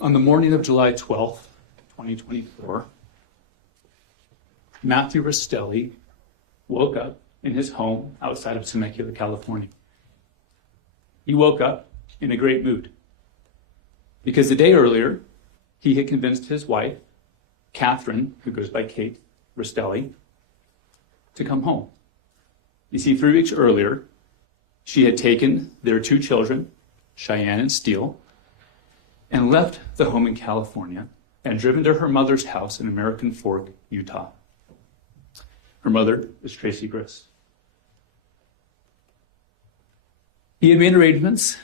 On the morning of July 12th, 2024, Matthew Restelli woke up in his home outside of Temecula, California. He woke up in a great mood because the day earlier, he had convinced his wife, Catherine, who goes by Kate Restelli, to come home. You see, 3 weeks earlier, she had taken their 2 children, Cheyenne and Steele, and left the home in California and driven to her mother's house in American Fork, Utah. Her mother is Tracey Grist. He had made arrangements.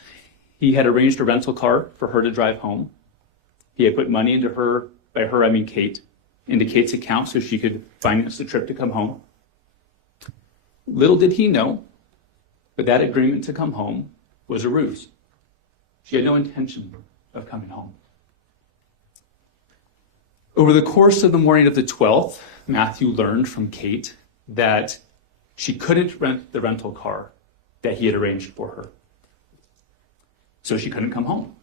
He had arranged a rental car for her to drive home. He had put money into her, by her I mean Kate, into Kate's account so she could finance the trip to come home. Little did he know, but that agreement to come home was a ruse. She had no intention of coming home. Over the course of the morning of the 12th, Matthew learned from Kate that she couldn't rent the rental car that he had arranged for her. So she couldn't come home.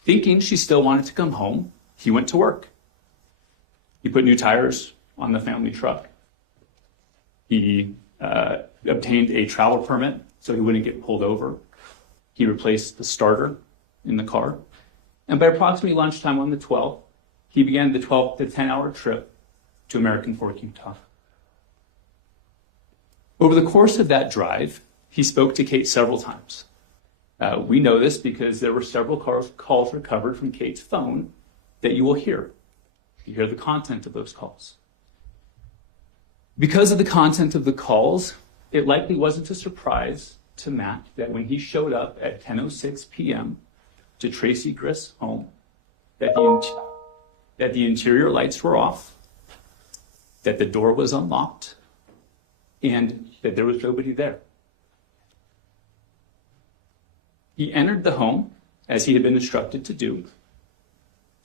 Thinking she still wanted to come home, he went to work. He put new tires on the family truck. He obtained a travel permit so he wouldn't get pulled over. He replaced the starter in the car. And by approximately lunchtime on the 12th, he began the 12 to 10-hour trip to American Fork, Utah. Over the course of that drive, he spoke to Kate several times. We know this because there were several calls recovered from Kate's phone that you will hear. You hear the content of those calls. Because of the content of the calls, it likely wasn't a surprise to Matt that when he showed up at 10:06 p.m. to Tracey Grist's home, that the interior lights were off, that the door was unlocked, and that there was nobody there. He entered the home as he had been instructed to do,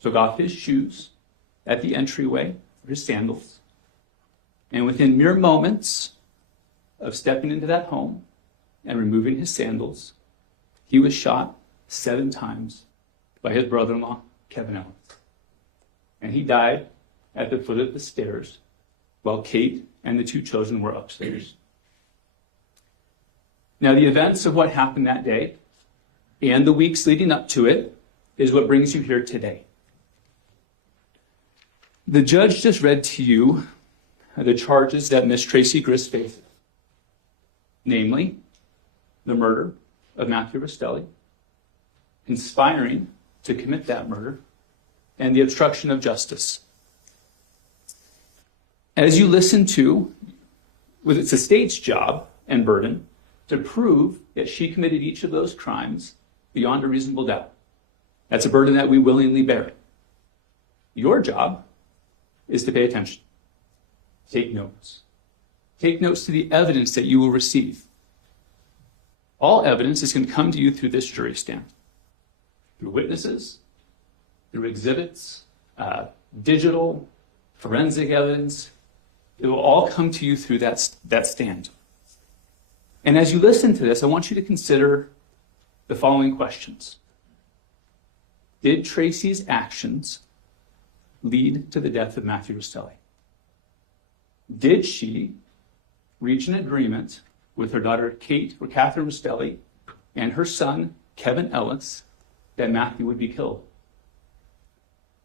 took off his shoes at the entryway, his sandals, and within mere moments of stepping into that home and removing his sandals, he was shot 7 times by his brother-in-law, Kevin Ellis. And he died at the foot of the stairs while Kate and the 2 children were upstairs. Now, the events of what happened that day and the weeks leading up to it is what brings you here today. The judge just read to you the charges that Miss Tracey Grist faces, namely the murder of Matthew Restelli, conspiring to commit that murder, and the obstruction of justice. As you listen to, it's the state's job and burden to prove that she committed each of those crimes beyond a reasonable doubt. That's a burden that we willingly bear. Your job is to pay attention. Take notes. Take notes to the evidence that you will receive. All evidence is going to come to you through this jury stand, through witnesses, through exhibits, digital, forensic evidence. It will all come to you through that stand. And as you listen to this, I want you to consider the following questions. Did Tracey's actions lead to the death of Matthew Restelli? Did she reach an agreement with her daughter Kate or Catherine Restelli and her son Kevin Ellis that Matthew would be killed?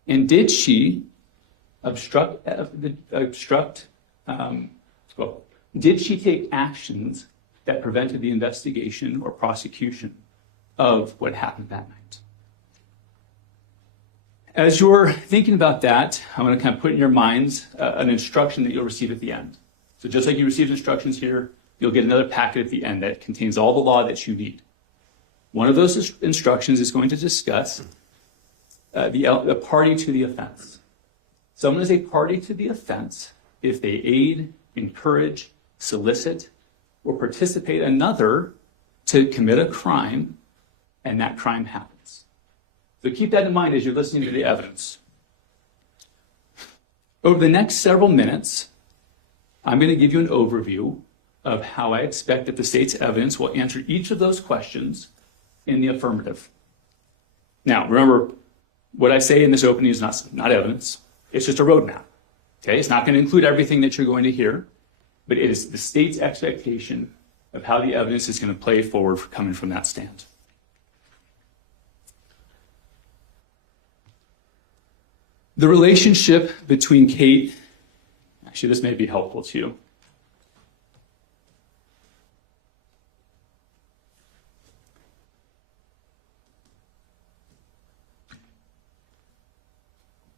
And did she did she take actions that prevented the investigation or prosecution of what happened that night? As you're thinking about that, I'm going to kind of put in your minds an instruction that you'll receive at the end. So just like you received instructions here, you'll get another packet at the end that contains all the law that you need. One of those instructions is going to discuss the party to the offense. Someone is a party to the offense if they aid, encourage, solicit, or participate another to commit a crime, and that crime happens. So keep that in mind as you're listening to the evidence. Over the next several minutes, I'm going to give you an overview of how I expect that the state's evidence will answer each of those questions in the affirmative. Now, remember, What I say in this opening is not evidence. It's just a roadmap. Okay, it's not going to include everything that you're going to hear, but it is the state's expectation of how the evidence is going to play forward coming from that stand. The relationship between Kate, actually this may be helpful to you.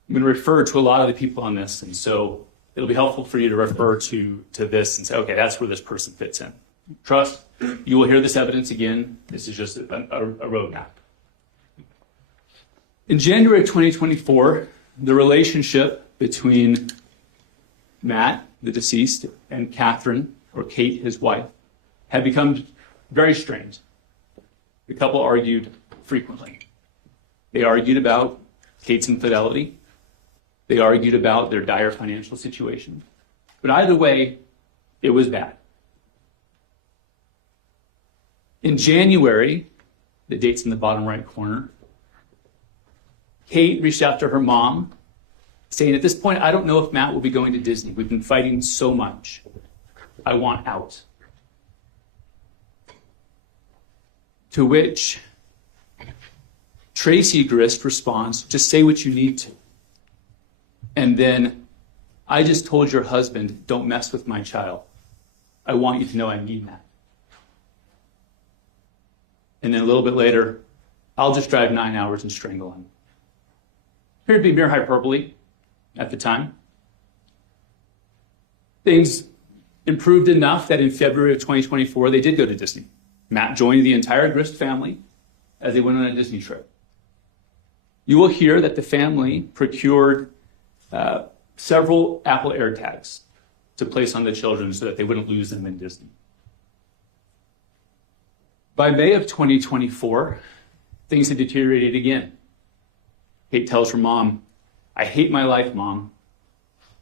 I'm going to refer to a lot of the people on this, and so it'll be helpful for you to refer to this and say, okay, that's where this person fits in. Trust, you will hear this evidence again. This is just a roadmap. In January of 2024, the relationship between Matt, the deceased, and Catherine, or Kate, his wife, had become very strained. The couple argued frequently. They argued about Kate's infidelity. They argued about their dire financial situation. But either way, it was bad. In January, the date's in the bottom right corner, Kate reached out to her mom, saying, at this point, I don't know if Matt will be going to Disney. We've been fighting so much. I want out. To which Tracey Grist responds, just say what you need to. And then, I just told your husband, don't mess with my child. I want you to know I mean that. And then a little bit later, I'll just drive 9 hours and strangle him. Appeared to be mere hyperbole at the time. Things improved enough that in February of 2024, they did go to Disney. Matt joined the entire Grist family as they went on a Disney trip. You will hear that the family procured several Apple AirTags to place on the children so that they wouldn't lose them in Disney. By May of 2024, things had deteriorated again. Kate tells her mom, I hate my life, Mom.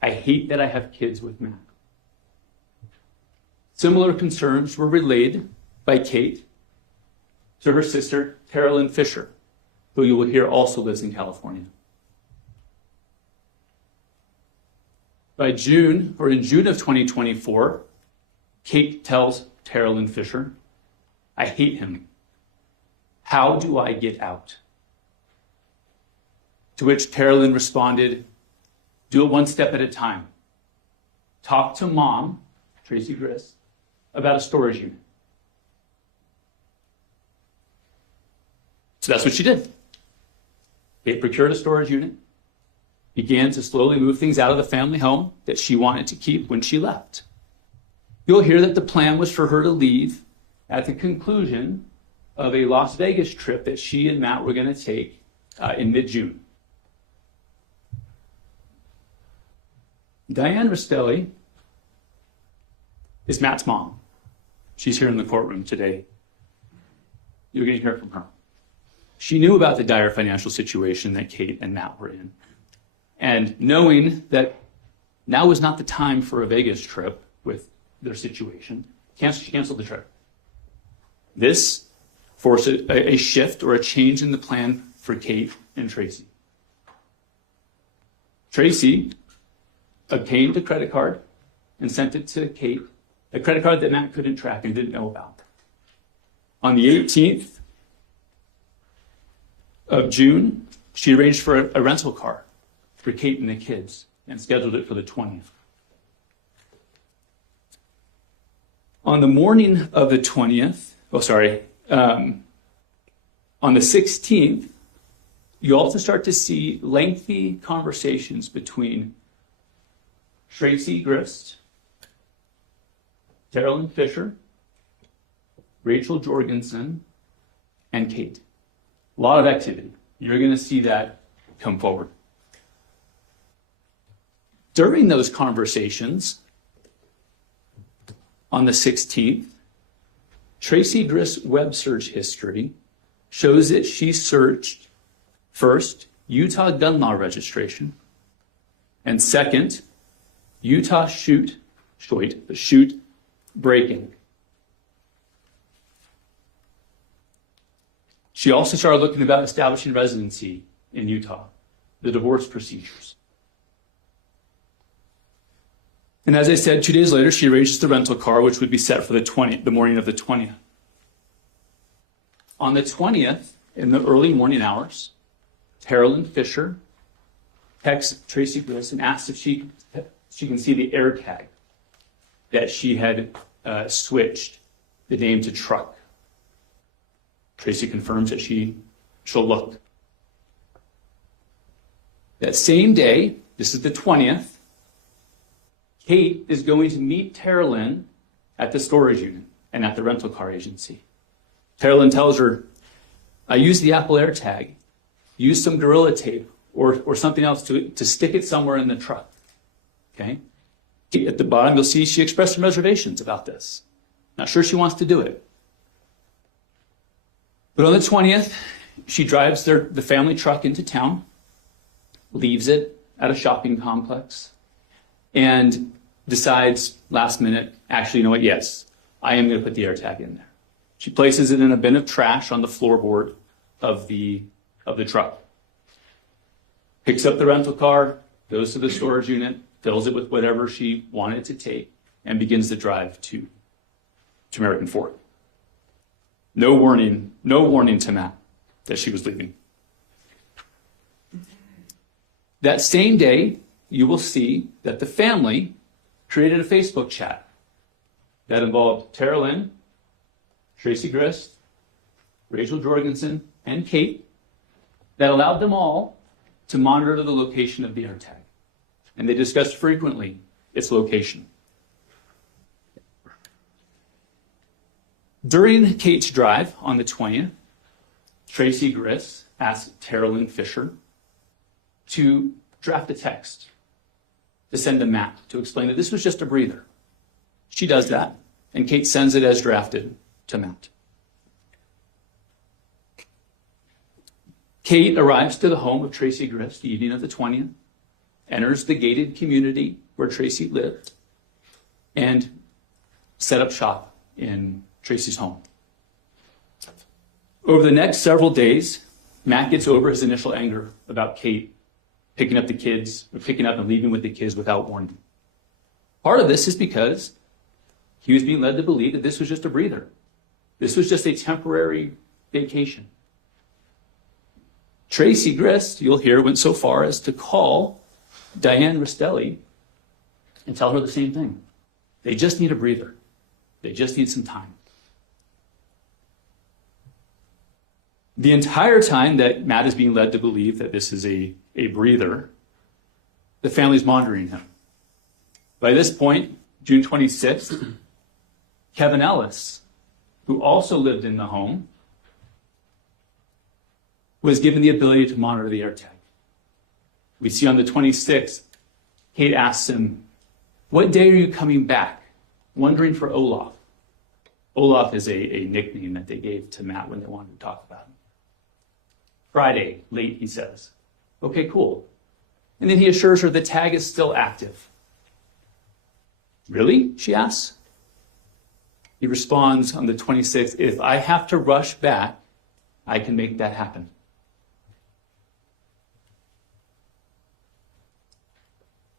I hate that I have kids with Matt. Similar concerns were relayed by Kate to her sister, Carolyn Fisher, who you will hear also lives in California. In June of 2024, Kate tells Carolyn Fisher, I hate him. How do I get out? To which Carolyn responded, do it one step at a time. Talk to Mom, Tracey Grist, about a storage unit. So that's what she did. Kate procured a storage unit, began to slowly move things out of the family home that she wanted to keep when she left. You'll hear that the plan was for her to leave at the conclusion of a Las Vegas trip that she and Matt were going to take in mid-June. Diane Restelli is Matt's mom. She's here in the courtroom today. You're going to hear from her. She knew about the dire financial situation that Kate and Matt were in. And knowing that now was not the time for a Vegas trip with their situation, she canceled the trip. This forced a shift or a change in the plan for Kate and Tracey. Tracey obtained a credit card and sent it to Kate, a credit card that Matt couldn't track and didn't know about. On the 18th of June, she arranged for a rental car for Kate and the kids and scheduled it for the 20th. On the morning of the 20th, on the 16th, you also start to see lengthy conversations between Tracey Grist, Carolyn Fisher, Rachel Jorgensen, and Kate. A lot of activity. You're going to see that come forward. During those conversations, on the 16th, Tracey Grist's web search history shows that she searched, first, Utah gun law registration, and second, Utah shoot break-in. She also started looking about establishing residency in Utah, the divorce procedures. And as I said, 2 days later, she arranges the rental car, which would be set for the morning of the 20th. On the 20th, in the early morning hours, Carolyn Fisher texts Tracey Grist and asks if she can see the air tag that she had switched the name to truck. Tracey confirms that she'll look. That same day, this is the 20th, Kate is going to meet Carolyn at the storage unit and at the rental car agency. Carolyn tells her, I used the Apple AirTag, use some Gorilla Tape or something else to stick it somewhere in the truck. Okay? At the bottom, you'll see she expressed some reservations about this. Not sure she wants to do it. But on the 20th, she drives the family truck into town, leaves it at a shopping complex, and decides last minute, actually, you know what, yes, I am going to put the AirTag in there. She places it in a bin of trash on the floorboard of the truck. Picks up the rental car, goes to the storage unit, fills it with whatever she wanted to take, and begins the drive to American Fork. No warning to Matt that she was leaving. That same day, you will see that the family created a Facebook chat that involved Carolyn, Tracey Grist, Rachel Jorgensen, and Kate that allowed them all to monitor the location of the AirTag. And they discussed frequently its location. During Kate's drive on the 20th, Tracey Grist asked Carolyn Fisher to draft a text to send to Matt to explain that this was just a breather. She does that, and Kate sends it as drafted to Matt. Kate arrives to the home of Tracey Grist the evening of the 20th, enters the gated community where Tracey lived, and set up shop in Tracey's home. Over the next several days, Matt gets over his initial anger about Kate picking up and leaving with the kids without warning. Part of this is because he was being led to believe that this was just a breather. This was just a temporary vacation. Tracey Grist, you'll hear, went so far as to call Diane Restelli and tell her the same thing. They just need a breather. They just need some time. The entire time that Matt is being led to believe that this is a breather, the family's monitoring him. By this point, June 26th, Kevin Ellis, who also lived in the home, was given the ability to monitor the AirTag. We see on the 26th, Kate asks him, what day are you coming back? Wondering for Olaf. Olaf is a nickname that they gave to Matt when they wanted to talk about him. Friday, late, he says. Okay, cool. And then he assures her the tag is still active. Really? She asks. He responds on the 26th, if I have to rush back, I can make that happen.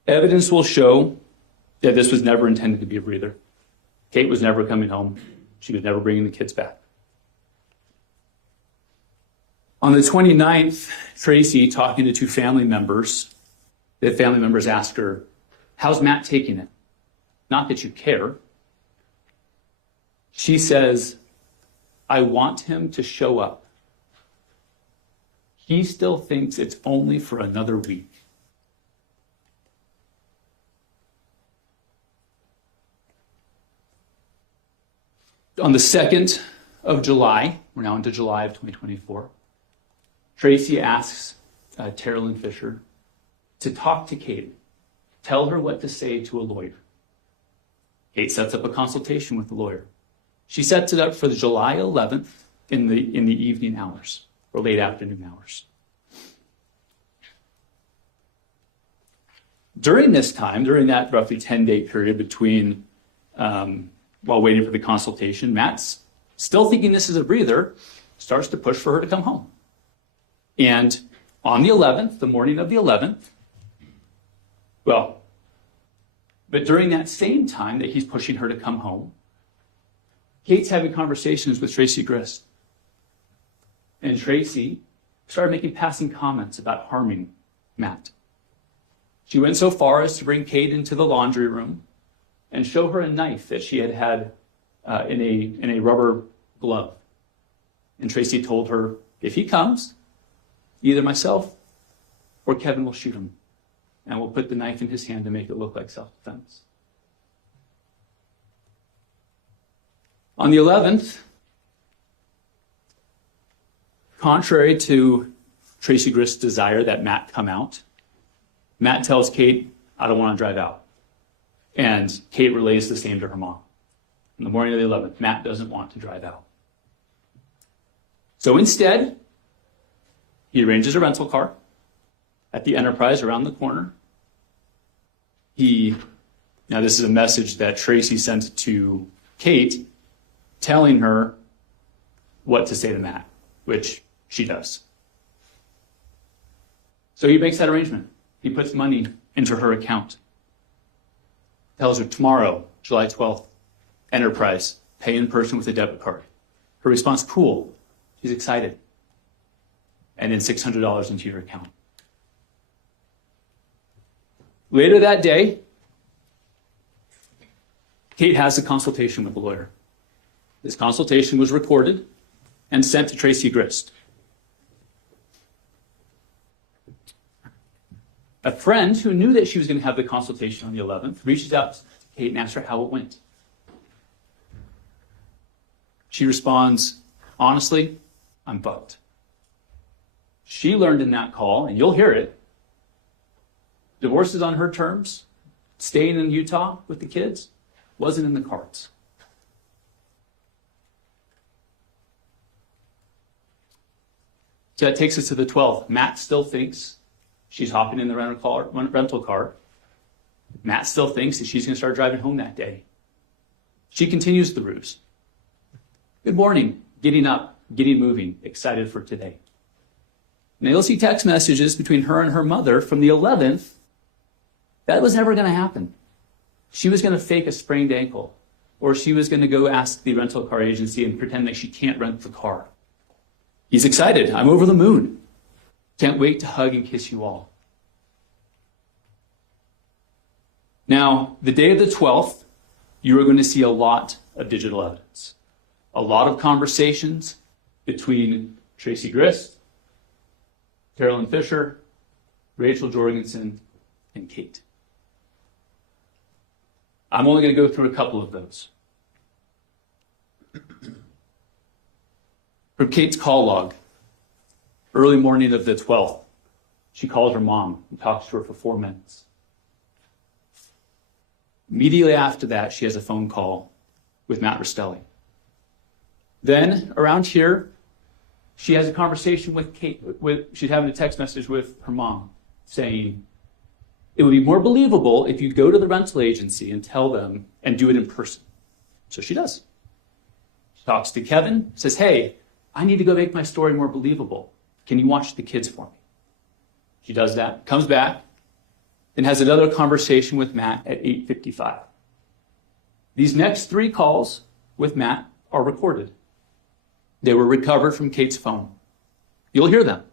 Evidence will show that this was never intended to be a breather. Kate was never coming home. She was never bringing the kids back. On the 29th, Tracey, talking to two family members, the family members ask her, how's Matt taking it? Not that you care. She says, I want him to show up. He still thinks it's only for another week. On the 2nd of July, we're now into July of 2024, Tracey asks Carolyn Fisher to talk to Kate, tell her what to say to a lawyer. Kate sets up a consultation with the lawyer. She sets it up for the July 11th in the evening hours or late afternoon hours. During this time, during that roughly 10-day period between while waiting for the consultation, Matt's still thinking this is a breather, starts to push for her to come home. And On the 11th, the morning of the 11th, but during that same time that he's pushing her to come home, Kate's having conversations with Tracey Grist. And Tracey started making passing comments about harming Matt. She went so far as to bring Kate into the laundry room and show her a knife that she had in a rubber glove. And Tracey told her, if he comes, either myself or Kevin will shoot him. And we'll put the knife in his hand to make it look like self-defense. On the 11th, contrary to Tracey Grist's desire that Matt come out, Matt tells Kate, I don't want to drive out. And Kate relays the same to her mom. On the morning of the 11th, Matt doesn't want to drive out. So instead, he arranges a rental car at the Enterprise around the corner. Now this is a message that Tracey sent to Kate, telling her what to say to Matt, which she does. So he makes that arrangement. He puts money into her account. Tells her tomorrow, July 12th, Enterprise, pay in person with a debit card. Her response, cool. She's excited. And then $600 into your account. Later that day, Kate has a consultation with a lawyer. This consultation was recorded and sent to Tracey Grist. A friend who knew that she was going to have the consultation on the 11th reached out to Kate and asked her how it went. She responds, honestly, I'm fucked. She learned in that call, and you'll hear it, divorce is on her terms, staying in Utah with the kids, wasn't in the cards. So that takes us to the 12th. Matt still thinks she's hopping in the rental car. Matt still thinks that she's going to start driving home that day. She continues the ruse. Good morning, getting up, getting moving, excited for today. Now you'll see text messages between her and her mother from the 11th. That was never going to happen. She was going to fake a sprained ankle, or she was going to go ask the rental car agency and pretend that she can't rent the car. He's excited. I'm over the moon. Can't wait to hug and kiss you all. Now, the day of the 12th, you are going to see a lot of digital evidence. A lot of conversations between Tracey Grist, Carolyn Fisher, Rachel Jorgensen, and Kate. I'm only going to go through a couple of those. From Kate's call log, early morning of the 12th, she calls her mom and talks to her for 4 minutes. Immediately after that, she has a phone call with Matt Restelli. Then, around here, she has a conversation with Kate. She's having a text message with her mom saying, it would be more believable if you go to the rental agency and tell them and do it in person. So she does. She talks to Kevin, says, hey, I need to go make my story more believable. Can you watch the kids for me? She does that, comes back, and has another conversation with Matt at 8:55. These next 3 calls with Matt are recorded. They were recovered from Kate's phone. You'll hear them.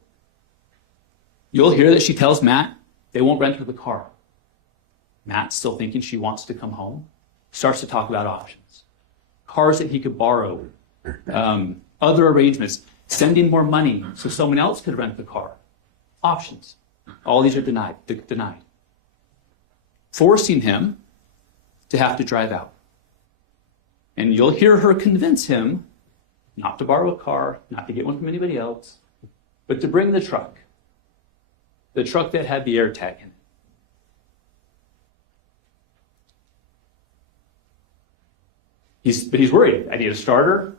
You'll hear that she tells Matt they won't rent her the car. Matt's still thinking she wants to come home. Starts to talk about options. Cars that he could borrow. Other arrangements. Sending more money so someone else could rent the car. Options. All these are denied. Forcing him to have to drive out. And you'll hear her convince him not to borrow a car, not to get one from anybody else, but to bring the truck. The truck that had the air tag in it. But he's worried. I need a starter.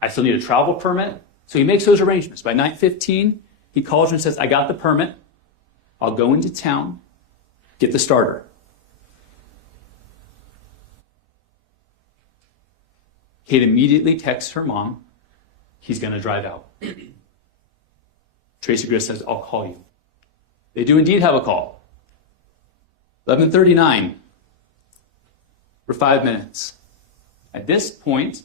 I still need a travel permit. So he makes those arrangements. By 9:15, he calls her and says, I got the permit. I'll go into town, get the starter. Kate immediately texts her mom, he's going to drive out. Tracey Grist says, I'll call you. They do indeed have a call. 11:39 for 5 minutes. At this point,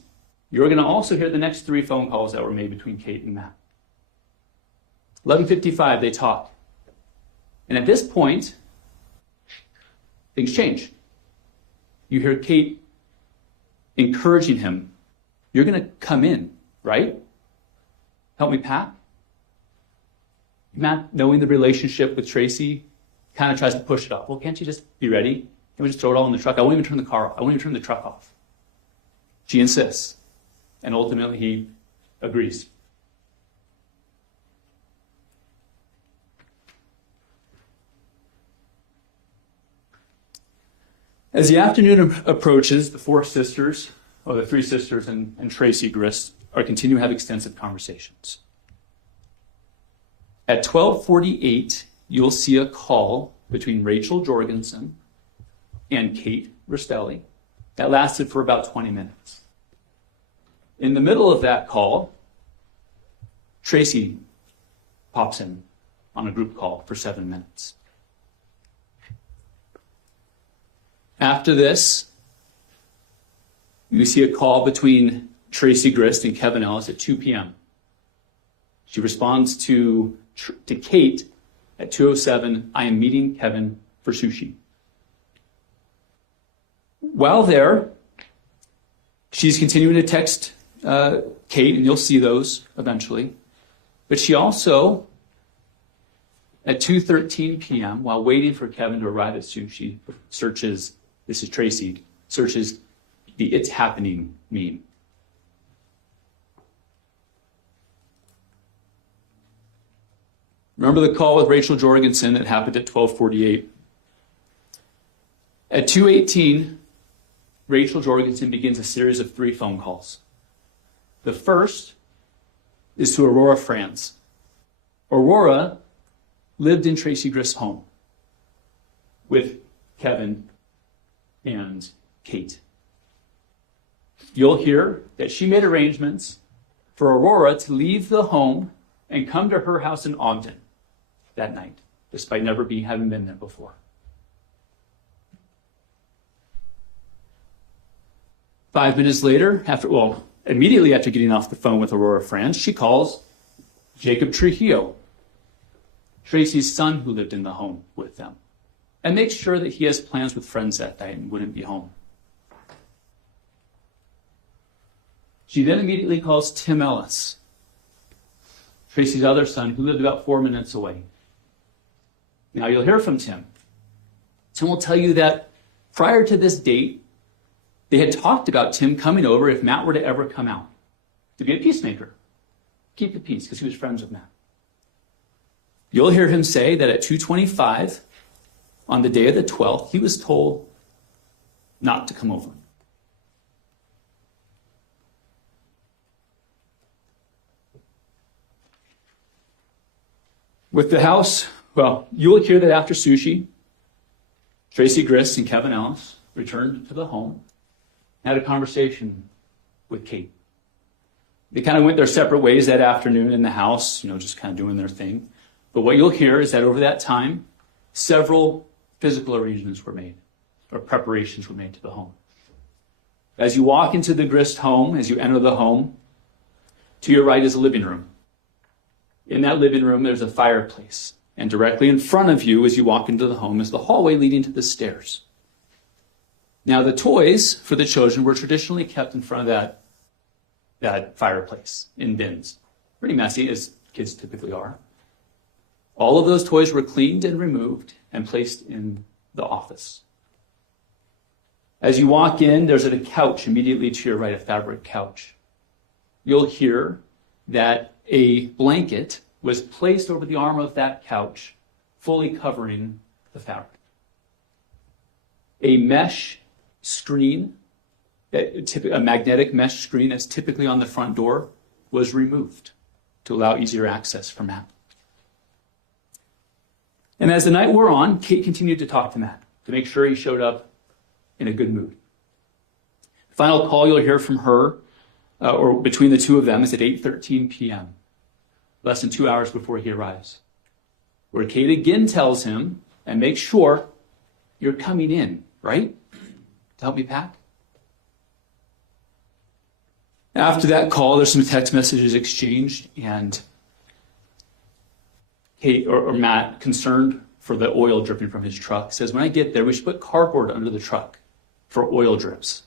you're going to also hear the next 3 phone calls that were made between Kate and Matt. 11:55, they talk. And at this point, things change. You hear Kate encouraging him, you're going to come in, right? Help me pack? Matt, knowing the relationship with Tracey, kind of tries to push it off. Well, can't you just be ready? Can't we just throw it all in the truck? I won't even turn the car off. I won't even turn the truck off. She insists. And ultimately, he agrees. As the afternoon approaches, the 4 sisters, or the 3 sisters and Tracey Grist, are continuing to have extensive conversations. At 12:48, you'll see a call between Rachel Jorgensen and Kate Restelli that lasted for about 20 minutes. In the middle of that call, Tracey pops in on a group call for 7 minutes. After this, you see a call between Tracey Grist and Kevin Ellis at 2 p.m. She responds to Kate at 2:07, I am meeting Kevin for sushi. While there, she's continuing to text Kate, and you'll see those eventually. But she also, at 2:13 p.m., while waiting for Kevin to arrive at sushi, searches, this is Tracey, searches the It's Happening meme. Remember the call with Rachel Jorgensen that happened at 12:48? At 2:18, Rachel Jorgensen begins a series of 3 phone calls. The first is to Aurora Franz. Aurora lived in Tracey Grist's home with Kevin and Kate. You'll hear that she made arrangements for Aurora to leave the home and come to her house in Ogden that night, despite never having been there before. 5 minutes later, immediately after getting off the phone with Aurora Franz, she calls Jacob Trujillo, Tracey's son who lived in the home with them, and makes sure that he has plans with friends that night and wouldn't be home. She then immediately calls Tim Ellis, Tracey's other son, who lived about 4 minutes away. Now you'll hear from Tim. Tim will tell you that prior to this date, they had talked about Tim coming over if Matt were to ever come out, to be a peacemaker, keep the peace, because he was friends with Matt. You'll hear him say that at 2:25, on the day of the 12th, he was told not to come over. With the house, you will hear that after sushi, Tracey Grist and Kevin Ellis returned to the home, had a conversation with Kate. They kind of went their separate ways that afternoon in the house, just kind of doing their thing. But what you'll hear is that over that time, several physical arrangements were made, or preparations were made to the home. As you walk into the Grist home, as you enter the home, to your right is a living room. In that living room, there's a fireplace. And directly in front of you, as you walk into the home, is the hallway leading to the stairs. Now, the toys for the children were traditionally kept in front of that fireplace in bins. Pretty messy, as kids typically are. All of those toys were cleaned and removed and placed in the office. As you walk in, there's a couch immediately to your right, a fabric couch. You'll hear that a blanket was placed over the arm of that couch, fully covering the fabric. A mesh screen, a magnetic mesh screen that's typically on the front door, was removed to allow easier access for Matt. And as the night wore on, Kate continued to talk to Matt to make sure he showed up in a good mood. The final call you'll hear from her, or between the two of them, is at 8:13 p.m. less than 2 hours before he arrives, where Kate again tells him, and make sure you're coming in, right? To help me pack. After that call, there's some text messages exchanged, and Kate or Matt, concerned for the oil dripping from his truck, says, when I get there, we should put cardboard under the truck for oil drips.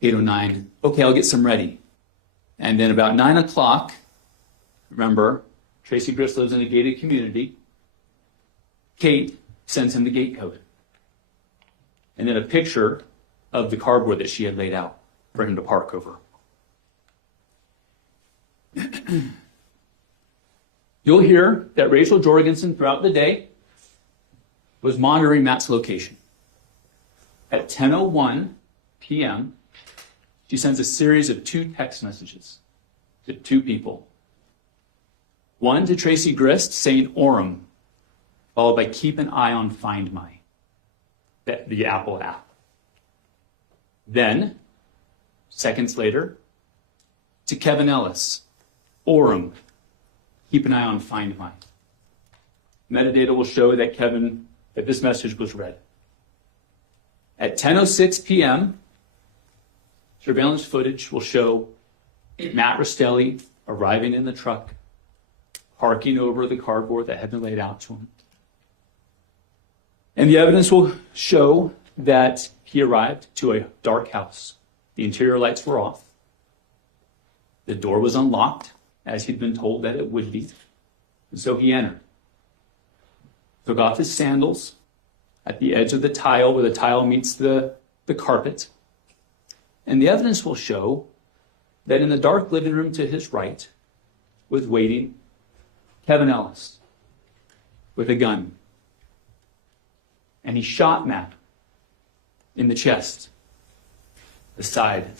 8:09, okay, I'll get some ready. And then about 9 o'clock, remember, Tracey Grist lives in a gated community. Kate sends him the gate code. And then a picture of the cardboard that she had laid out for him to park over. You'll hear that Rachel Jorgensen throughout the day was monitoring Matt's location. At 10:01 p.m., she sends a series of 2 text messages to 2 people. One to Tracey Grist saying Orem, followed by keep an eye on Find My, the Apple app. Then, seconds later, to Kevin Ellis, Orem, keep an eye on Find My. Metadata will show that this message was read. At 10:06 p.m., surveillance footage will show Matt Restelli arriving in the truck, parking over the cardboard that had been laid out to him. And the evidence will show that he arrived to a dark house. The interior lights were off. The door was unlocked, as he'd been told that it would be. And so he entered, took off his sandals at the edge of the tile where the tile meets the carpet. And the evidence will show that in the dark living room to his right was waiting Kevin Ellis with a gun. And he shot Matt in the chest, the side,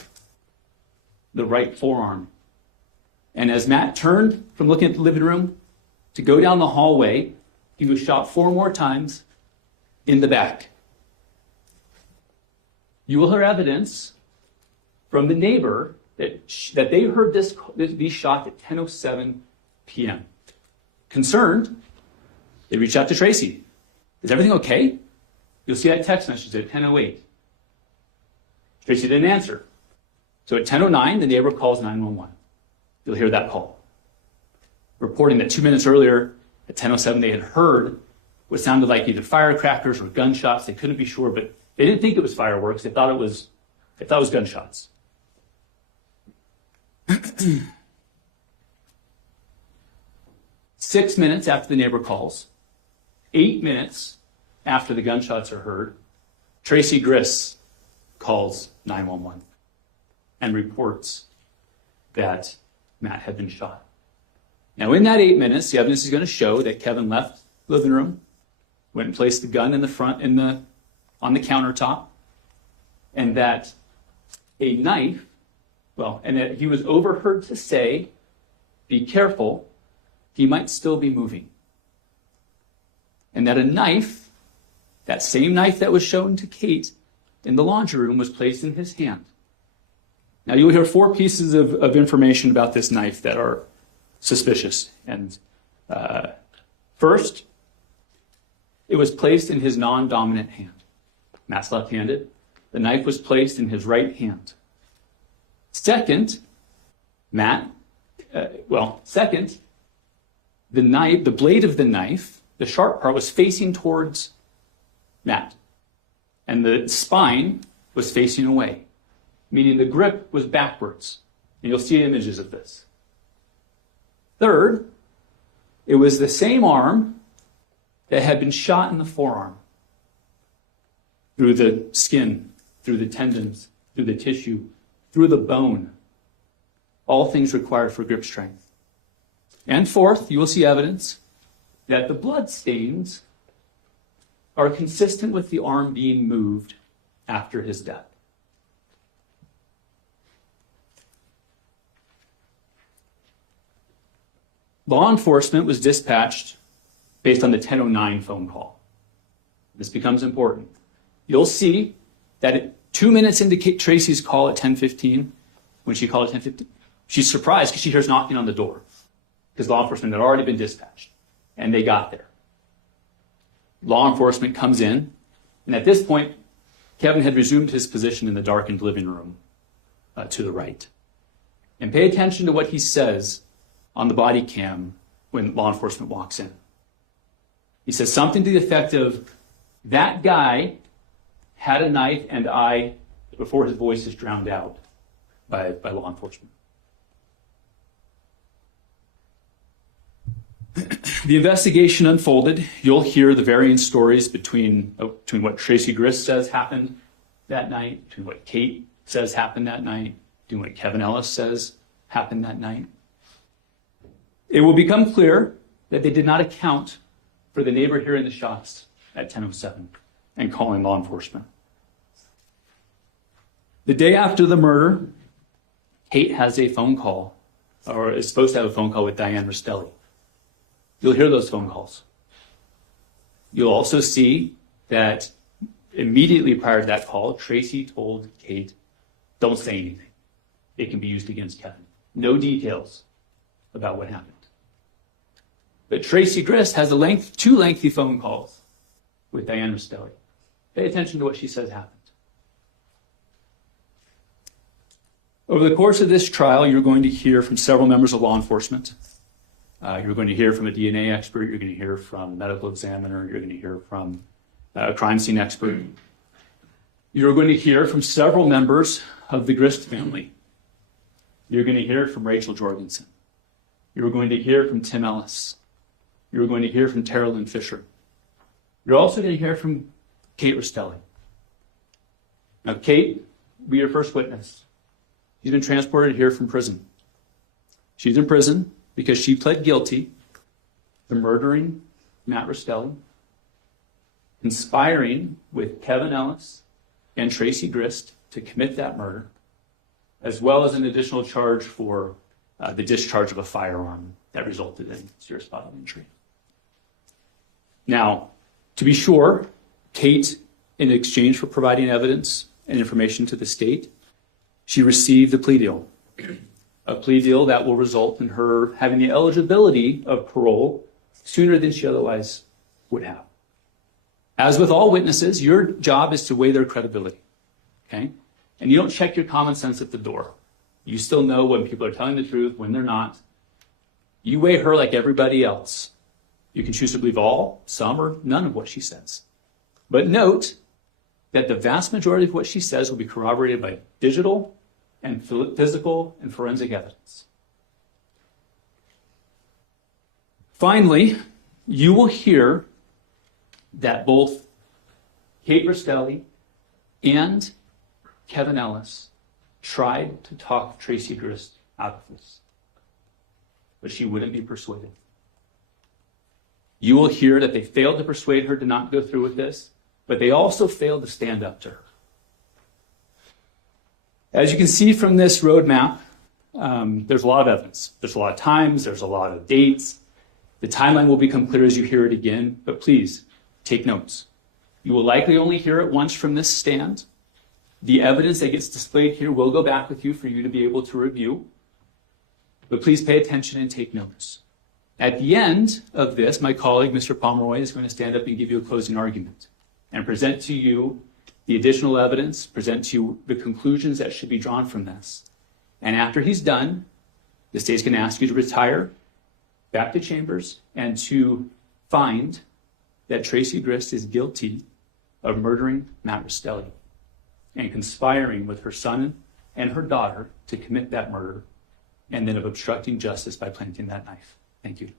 the right forearm. And as Matt turned from looking at the living room to go down the hallway, he was shot 4 more times in the back. You will hear evidence from the neighbor that they heard these shots at 10:07 p.m. Concerned, they reached out to Tracey. Is everything okay? You'll see that text message at 10:08. Tracey didn't answer. So at 10:09, the neighbor calls 911. You'll hear that call, reporting that 2 minutes earlier, at 10:07, they had heard what sounded like either firecrackers or gunshots. They couldn't be sure, but they didn't think it was fireworks. They thought it was gunshots. 6 minutes after the neighbor calls, 8 minutes after the gunshots are heard, Tracey Grist calls 911 and reports that Matt had been shot. Now, in that 8 minutes, the evidence is going to show that Kevin left the living room, went and placed the gun in the front on the countertop, and that a knife, and that he was overheard to say, "Be careful, he might still be moving." And that a knife, that same knife that was shown to Kate in the laundry room, was placed in his hand. Now, you'll hear 4 pieces of information about this knife that are suspicious. And first, it was placed in his non-dominant hand. Matt's left-handed. The knife was placed in his right hand. Second, the blade of the knife, the sharp part, was facing towards Matt. And the spine was facing away, meaning the grip was backwards. And you'll see images of this. Third, it was the same arm that had been shot in the forearm, through the skin, through the tendons, through the tissue, through the bone. All things required for grip strength. And fourth, you will see evidence that the blood stains are consistent with the arm being moved after his death. Law enforcement was dispatched based on the 10:09 phone call. This becomes important. You'll see that 2 minutes into Tracey's call at 10:15, when she called at 10:15, She's surprised because she hears knocking on the door because law enforcement had already been dispatched, and they got there. Law enforcement comes in, and at this point, Kevin had resumed his position in the darkened living room to the right. And pay attention to what he says on the body cam when law enforcement walks in. He says something to the effect of, "That guy had a knife and I," before his voice is drowned out by law enforcement. The investigation unfolded. You'll hear the varying stories between what Tracey Grist says happened that night, between what Kate says happened that night, between what Kevin Ellis says happened that night. It will become clear that they did not account for the neighbor hearing the shots at 10:07 and calling law enforcement. The day after the murder, Kate has a phone call, or is supposed to have a phone call with Diane Restelli. You'll hear those phone calls. You'll also see that immediately prior to that call, Tracey told Kate, "Don't say anything. It can be used against Kevin." No details about what happened. But Tracey Grist has two lengthy phone calls with Diane Restelli. Pay attention to what she says happened. Over the course of this trial, you're going to hear from several members of law enforcement. You're going to hear from a DNA expert. You're going to hear from a medical examiner. You're going to hear from a crime scene expert. You're going to hear from several members of the Grist family. You're going to hear from Rachel Jorgensen. You're going to hear from Tim Ellis. You're going to hear from Terrell Fisher. You're also going to hear from Kate Restelli. Now, Kate will be your first witness. She's been transported here from prison. She's in prison because she pled guilty to murdering Matt Restelli, conspiring with Kevin Ellis and Tracey Grist to commit that murder, as well as an additional charge for the discharge of a firearm that resulted in serious bodily injury. Now, to be sure, Kate, in exchange for providing evidence and information to the state, she received a plea deal that will result in her having the eligibility of parole sooner than she otherwise would have. As with all witnesses, your job is to weigh their credibility, okay? And you don't check your common sense at the door. You still know when people are telling the truth, when they're not. You weigh her like everybody else. You can choose to believe all, some, or none of what she says. But note that the vast majority of what she says will be corroborated by digital and physical and forensic evidence. Finally, you will hear that both Kate Restelli and Kevin Ellis tried to talk Tracey Grist out of this, but she wouldn't be persuaded. You will hear that they failed to persuade her to not go through with this, but they also failed to stand up to her. As you can see from this roadmap, there's a lot of evidence. There's a lot of times, there's a lot of dates. The timeline will become clear as you hear it again, but please take notes. You will likely only hear it once from this stand. The evidence that gets displayed here will go back with you for you to be able to review, but please pay attention and take notes. At the end of this, my colleague, Mr. Pomeroy, is going to stand up and give you a closing argument and present to you the additional evidence, present to you the conclusions that should be drawn from this. And after he's done, the state's going to ask you to retire back to chambers and to find that Tracey Grist is guilty of murdering Matt Restelli and conspiring with her son and her daughter to commit that murder, and then of obstructing justice by planting that knife. Thank you.